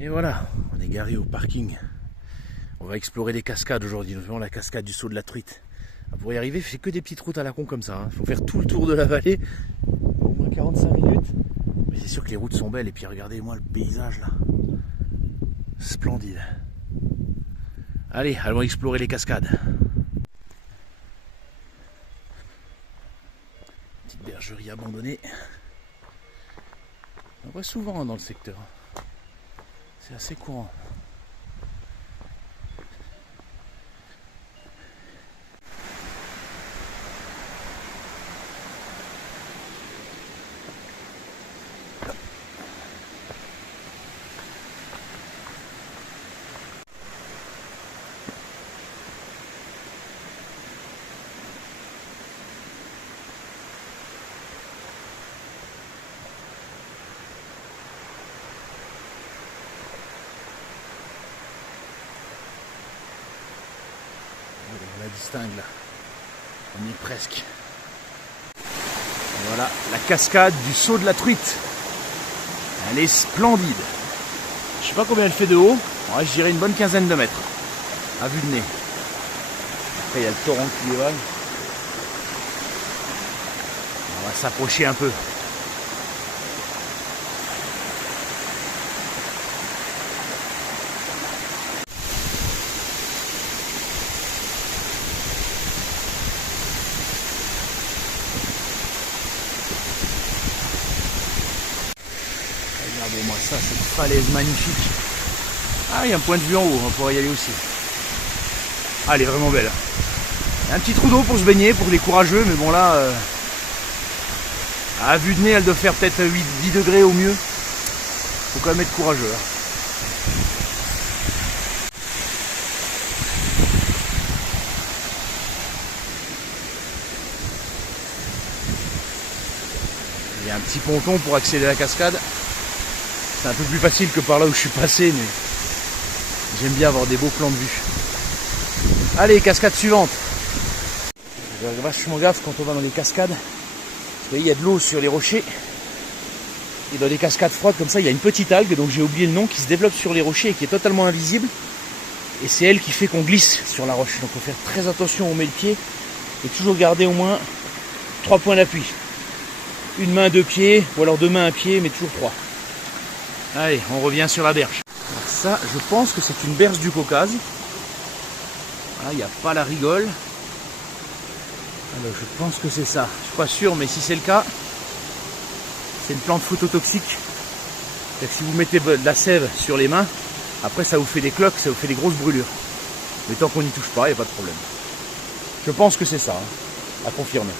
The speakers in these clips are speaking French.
Et voilà, on est garé au parking. On va explorer des cascades aujourd'hui, notamment la cascade du Saut de la Truite. Pour y arriver, c'est que des petites routes à la con comme ça. Il faut faire tout le tour de la vallée, au moins 45 minutes. Mais c'est sûr que les routes sont belles. Et puis regardez-moi le paysage là. Splendide. Allez, allons explorer les cascades. Petite bergerie abandonnée. On voit souvent dans le secteur. C'est assez courant. On la distingue là. On y est presque. Voilà la cascade du Saut de la Truite. Elle est splendide. Je sais pas combien elle fait de haut. Ouais, je dirais une bonne quinzaine de mètres. À vue de nez. Après il y a le torrent qui dévale. On va s'approcher un peu. Regardez-moi ça, cette falaise magnifique. Ah, il y a un point de vue en haut, on pourrait y aller aussi. Ah, elle est vraiment belle. Il y a un petit trou d'eau pour se baigner, pour les courageux, mais bon là, à vue de nez, elle doit faire peut-être 10 degrés au mieux. Faut quand même être courageux. Hein. Il y a un petit ponton pour accéder à la cascade. C'est un peu plus facile que par là où je suis passé, mais j'aime bien avoir des beaux plans de vue. Allez, cascade suivante. Je fais vachement gaffe quand on va dans les cascades. Vous voyez, il y a de l'eau sur les rochers. Et dans des cascades froides comme ça, il y a une petite algue, donc j'ai oublié le nom, qui se développe sur les rochers et qui est totalement invisible. Et c'est elle qui fait qu'on glisse sur la roche. Donc il faut faire très attention où on met le pied. Et toujours garder au moins 3 points d'appui. Une main, 2 pieds, ou alors 2 mains, 1 pied, mais toujours 3. Allez, on revient sur la berge. Alors ça, je pense que c'est une berge du Caucase. Ah, il n'y a pas la rigole. Alors je pense que c'est ça. Je suis pas sûr, mais si c'est le cas, c'est une plante phototoxique. C'est-à-dire que si vous mettez de la sève sur les mains, après ça vous fait des cloques, ça vous fait des grosses brûlures. Mais tant qu'on n'y touche pas, il n'y a pas de problème. Je pense que c'est ça, hein, à confirmer.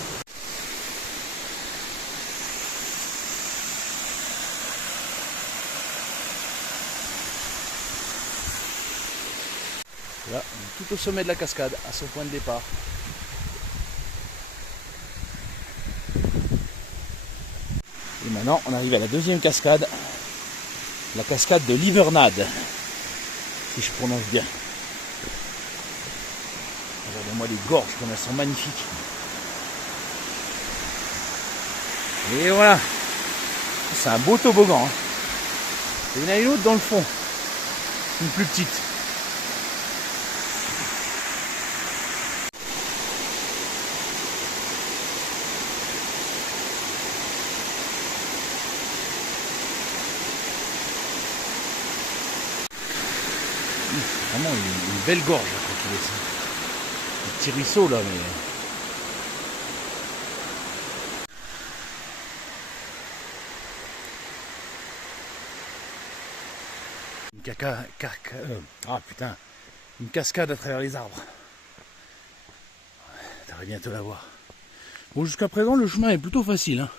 Là, on est tout au sommet de la cascade, à son point de départ. Et maintenant, on arrive à la deuxième cascade, la cascade de l'Hivernade, si je prononce bien. Regardez-moi les gorges comme elles sont magnifiques. Et voilà, c'est un beau toboggan. Hein. Et il y en a une autre dans le fond, une plus petite. Vraiment une belle gorge là, quand tu descends. Un petit ruisseau là, mais. Une cascade à travers les arbres. T'aurais bientôt la voir. Bon, jusqu'à présent, le chemin est plutôt facile. Hein.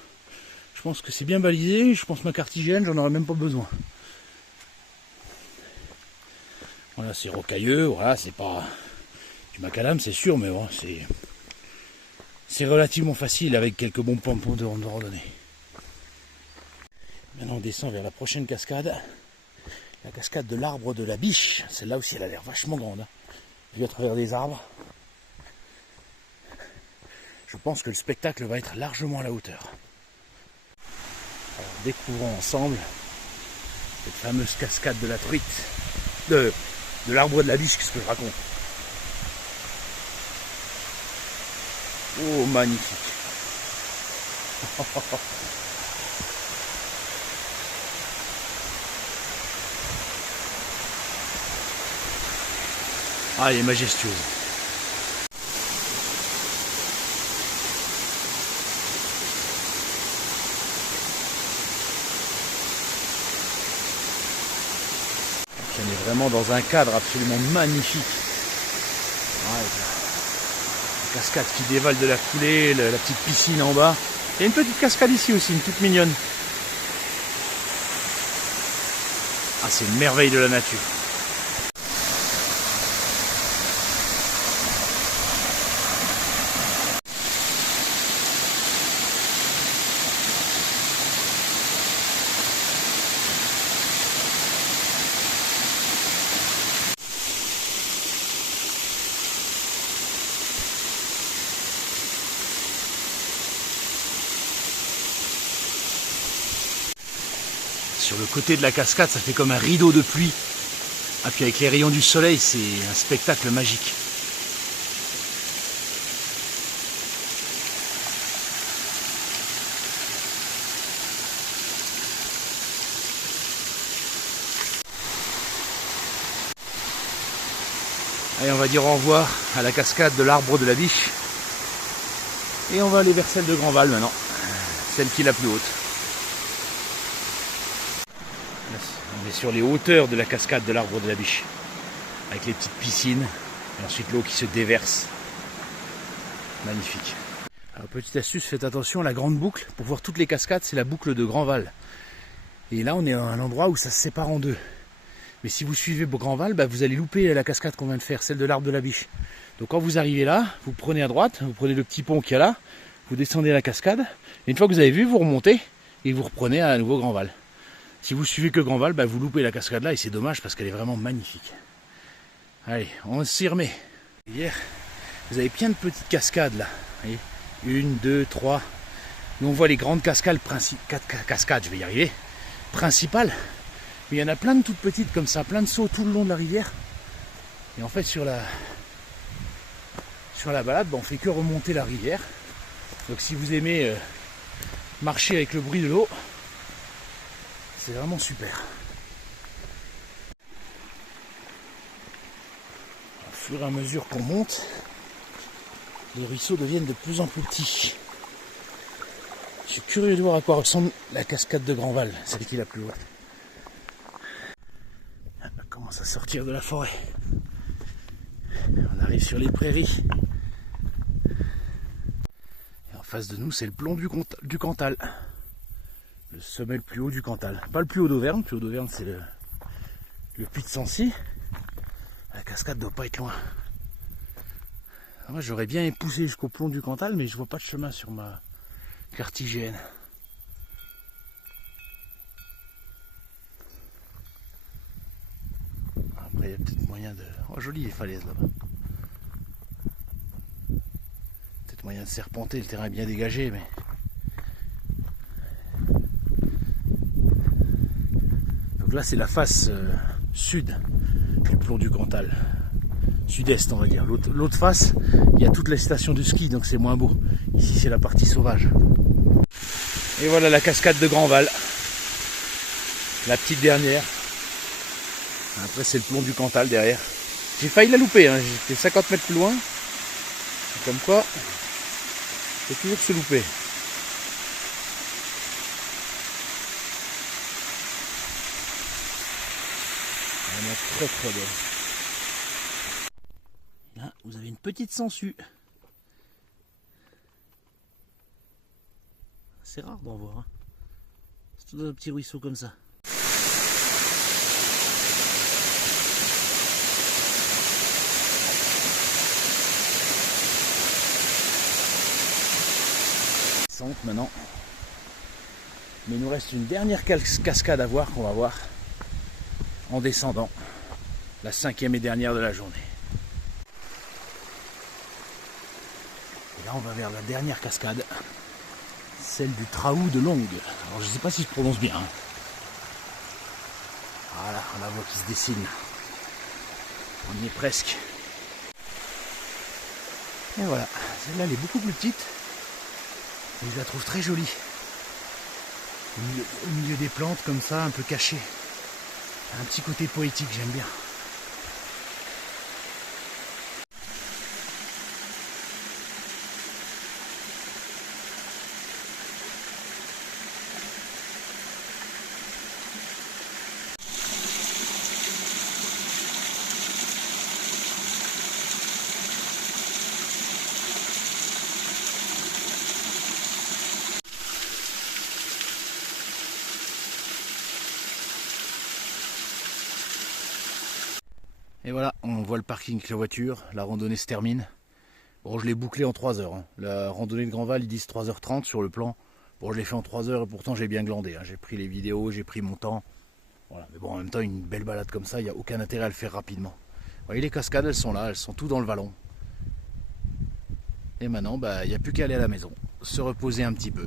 Je pense que c'est bien balisé. Je pense que ma carte hygiène, j'en aurais même pas besoin. Voilà, c'est rocailleux. Voilà, c'est pas du macadam, c'est sûr, mais bon, c'est relativement facile avec quelques bons pompons de randonnée. Maintenant, on descend vers la prochaine cascade. La cascade de l'arbre de la biche. Celle-là aussi, elle a l'air vachement grande. Hein. Vue à travers des arbres. Je pense que le spectacle va être largement à la hauteur. Alors, découvrons ensemble Cette fameuse cascade de la truite, de l'arbre de la biche, qu'est-ce que je raconte? Oh, magnifique. Ah, elle est majestueuse. On est vraiment dans un cadre absolument magnifique. Ouais, la cascade qui dévale de la coulée, la petite piscine en bas. Il y a une petite cascade ici aussi, une toute mignonne. Ah, c'est une merveille de la nature. Sur le côté de la cascade, ça fait comme un rideau de pluie. Ah, puis avec les rayons du soleil, c'est un spectacle magique. Allez, on va dire au revoir à la cascade de l'arbre de la biche. Et on va aller vers celle de Grandval maintenant. Celle qui est la plus haute. On est sur les hauteurs de la cascade de l'arbre de la biche, avec les petites piscines, et ensuite l'eau qui se déverse. Magnifique. Alors, petite astuce, faites attention, la grande boucle, pour voir toutes les cascades, c'est la boucle de Grandval. Et là, on est à un endroit où ça se sépare en deux. Mais si vous suivez Grandval, bah, vous allez louper la cascade qu'on vient de faire, celle de l'arbre de la biche. Donc quand vous arrivez là, vous prenez à droite, vous prenez le petit pont qu'il y a là, vous descendez la cascade, et une fois que vous avez vu, vous remontez, et vous reprenez à nouveau Grandval. Si vous suivez que Grandval, bah vous loupez la cascade là et c'est dommage parce qu'elle est vraiment magnifique. Allez, on s'y remet. Hier, vous avez plein de petites cascades là. Vous voyez, 1, 2, 3. Nous on voit les grandes cascades, 4 cascades, je vais y arriver, principales. Mais il y en a plein de toutes petites comme ça, plein de sauts tout le long de la rivière. Et en fait sur la balade, bah, on fait que remonter la rivière. Donc si vous aimez marcher avec le bruit de l'eau, c'est vraiment super. Au fur et à mesure qu'on monte, les ruisseaux deviennent de plus en plus petits. Je suis curieux de voir à quoi ressemble la cascade de Grandval, celle qui est la plus haute. On commence à sortir de la forêt. On arrive sur les prairies. Et en face de nous, c'est le plomb du Cantal. Le sommet le plus haut du Cantal. Pas le plus haut d'Auvergne. Le plus haut d'Auvergne, c'est le Puy de Sancy. La cascade doit pas être loin. Moi, j'aurais bien poussé jusqu'au plomb du Cantal, mais je vois pas de chemin sur ma carte IGN. Après, il y a peut-être moyen de... Oh, joli les falaises là-bas. Peut-être moyen de serpenter, le terrain est bien dégagé, mais... Donc là, c'est la face sud du plomb du Cantal. Sud-est, on va dire. L'autre face, il y a toute la station de ski, donc c'est moins beau. Ici, c'est la partie sauvage. Et voilà la cascade de Grandval. La petite dernière. Après, c'est le plomb du Cantal derrière. J'ai failli la louper, hein. J'étais 50 mètres plus loin. Comme quoi, il faut toujours se louper. Elle est très très belle. Là, vous avez une petite sangsue. C'est rare d'en voir. Hein. C'est tout un petit ruisseau comme ça. Maintenant. Mais il nous reste une dernière cascade à voir qu'on va voir en descendant. La 5e et dernière de la journée. Et là on va vers la dernière cascade. Celle du Traou de Longue. Alors je ne sais pas si je prononce bien. Hein. Voilà, on la voit qui se dessine. On y est presque. Et voilà, celle-là elle est beaucoup plus petite. Et je la trouve très jolie. Au milieu des plantes comme ça, un peu cachée. Un petit côté poétique, j'aime bien. Et voilà, on voit le parking avec la voiture, la randonnée se termine. Bon, je l'ai bouclé en 3 heures. Hein. La randonnée de Grandval, ils disent 3h30 sur le plan. Bon, je l'ai fait en 3 heures et pourtant j'ai bien glandé. Hein. J'ai pris les vidéos, j'ai pris mon temps. Voilà. Mais bon, en même temps, une belle balade comme ça, il n'y a aucun intérêt à le faire rapidement. Vous voyez, les cascades, elles sont là, elles sont tout dans le vallon. Et maintenant, il n'y a plus qu'à aller à la maison, se reposer un petit peu.